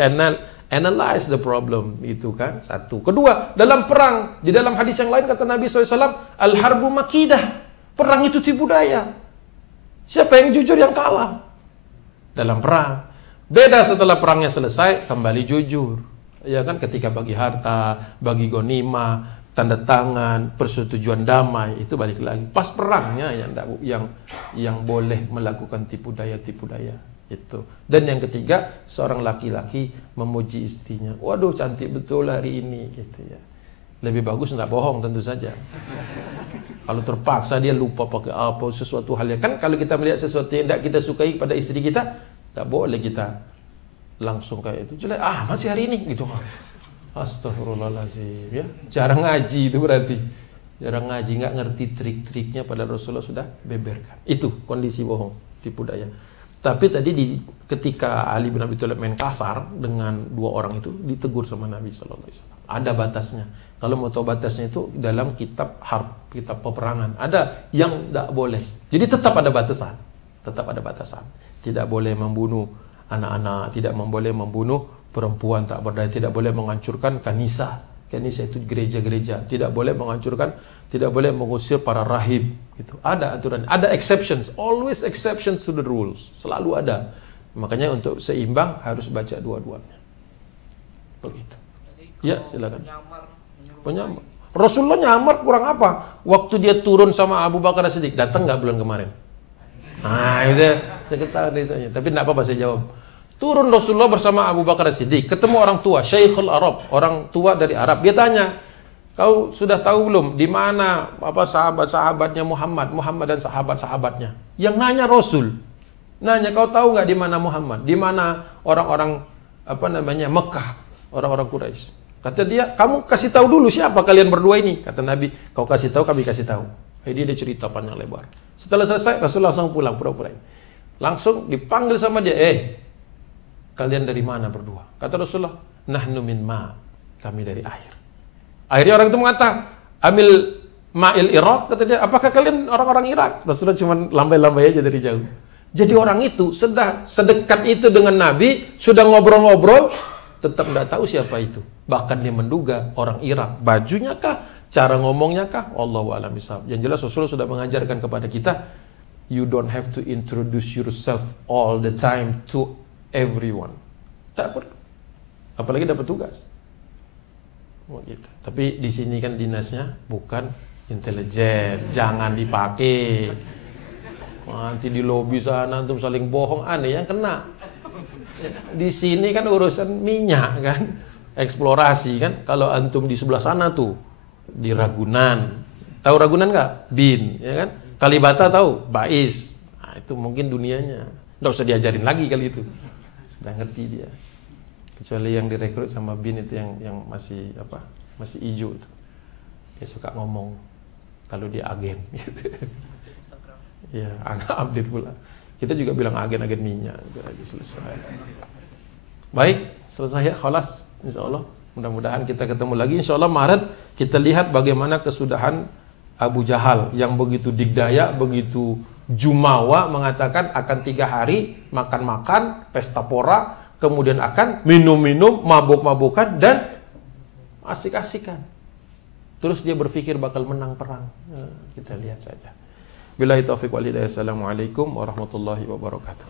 analyze the problem, gitu kan. 1. Kedua, dalam perang, di dalam hadis yang lain kata Nabi SAW, al-harbu makidah, perang itu tipu daya. Siapa yang jujur yang kalah dalam perang. Beda setelah perangnya selesai, kembali jujur. Ya kan, ketika bagi harta, bagi gonima, tanda tangan, persetujuan damai, itu balik lagi. Pas perangnya yang boleh melakukan tipu daya itu. Dan yang ketiga, seorang laki-laki memuji istrinya. Waduh, cantik betul hari ini, gitu ya. Lebih bagus nggak bohong tentu saja. Kalau terpaksa dia lupa pakai apa sesuatu hal yang kan, kalau kita melihat sesuatu yang tidak kita sukai pada istri kita, tidak boleh kita langsung kayak itu. Jelek, masih hari ini gitu. Astagfirullahaladzim, ya. Jarang ngaji itu berarti. Jarang ngaji, nggak ngerti trik-triknya, pada Rasulullah sudah beberkan. Itu kondisi bohong, tipu daya. Tapi tadi ketika Ali bin Abi Thalib main kasar dengan 2 orang itu, ditegur sama Nabi SAW. Ada batasnya. Kalau mau tahu batasnya itu dalam kitab harb, kitab peperangan. Ada yang tidak boleh. Jadi tetap ada batasan. Tetap ada batasan. Tidak boleh membunuh anak-anak, tidak boleh membunuh perempuan tak berdaya, tidak boleh menghancurkan kanisa. Kanisa itu gereja-gereja. Tidak boleh menghancurkan, tidak boleh mengusir para rahib. Gitu. Ada aturan, ada exceptions. Always exceptions to the rules. Selalu ada. Makanya untuk seimbang harus baca dua-duanya. Begitu. Ya, silakan. Penyamar. Rasulullah nyamar kurang apa? Waktu dia turun sama Abu Bakar As-Siddiq, datang nggak bulan kemarin? Nah, itu saya ketahui desanya. Tapi tidak apa-apa saya jawab. Turun Rasulullah bersama Abu Bakar As-Siddiq, ketemu orang tua, Syekhul Arab, orang tua dari Arab. Dia tanya, kau sudah tahu belum di mana sahabat-sahabatnya Muhammad dan sahabat-sahabatnya? Yang nanya Rasul. Nanya, kau tahu nggak di mana Muhammad? Di mana orang-orang Mekah, orang-orang Quraisy. Kata dia, kamu kasih tahu dulu siapa kalian berdua ini. Kata Nabi, kau kasih tahu, kami kasih tahu. Dia cerita panjang lebar. Setelah selesai, Rasulullah langsung pulang, pura-pura. Langsung dipanggil sama dia, kalian dari mana berdua? Kata Rasulullah, nahnu min ma, kami dari air. Akhirnya orang itu mengatakan, amil ma'il Irak, kata dia, apakah kalian orang-orang Irak? Rasulullah cuma lambai-lambai aja dari jauh. Jadi orang itu sudah sedekat itu dengan Nabi, sudah ngobrol-ngobrol, tetap tidak tahu siapa itu. Bahkan dia menduga orang Irak. Bajunya kah? Cara ngomongnya kah? Allahu a'lam bishawab. Yang jelas Rasulullah sudah mengajarkan kepada kita, you don't have to introduce yourself all the time to everyone. Tak perlu. Apalagi dapat tugas. Gitu. Tapi di sini kan dinasnya bukan intelijen. Jangan dipakai. Nanti di lobi sana antum saling bohong, aneh yang kena. Di sini kan urusan minyak kan, eksplorasi kan. Kalau antum di sebelah sana tuh di Ragunan, tahu Ragunan nggak? Bin, ya kan? Kalibata tahu? Bais. Nah, itu mungkin dunianya. Nggak usah diajarin lagi kali itu. Sudah ngerti dia. Kecuali yang direkrut sama Bin itu yang masih masih hijau tuh. Dia suka ngomong kalau dia agen. Gitu. Ya, agak update pula. Kita juga bilang agen-agen minyak. Selesai. Baik, selesai ya, khalas. Insyaallah. Mudah-mudahan kita ketemu lagi. Insyaallah Maret kita lihat bagaimana kesudahan Abu Jahal yang begitu digdaya, begitu jumawa, mengatakan akan 3 hari makan-makan, pesta pora, kemudian akan minum-minum, mabuk-mabukan dan asik-asikan. Terus dia berpikir bakal menang perang. Kita lihat saja. Billahi taufiq wal hidayah. Assalamualaikum warahmatullahi wabarakatuh.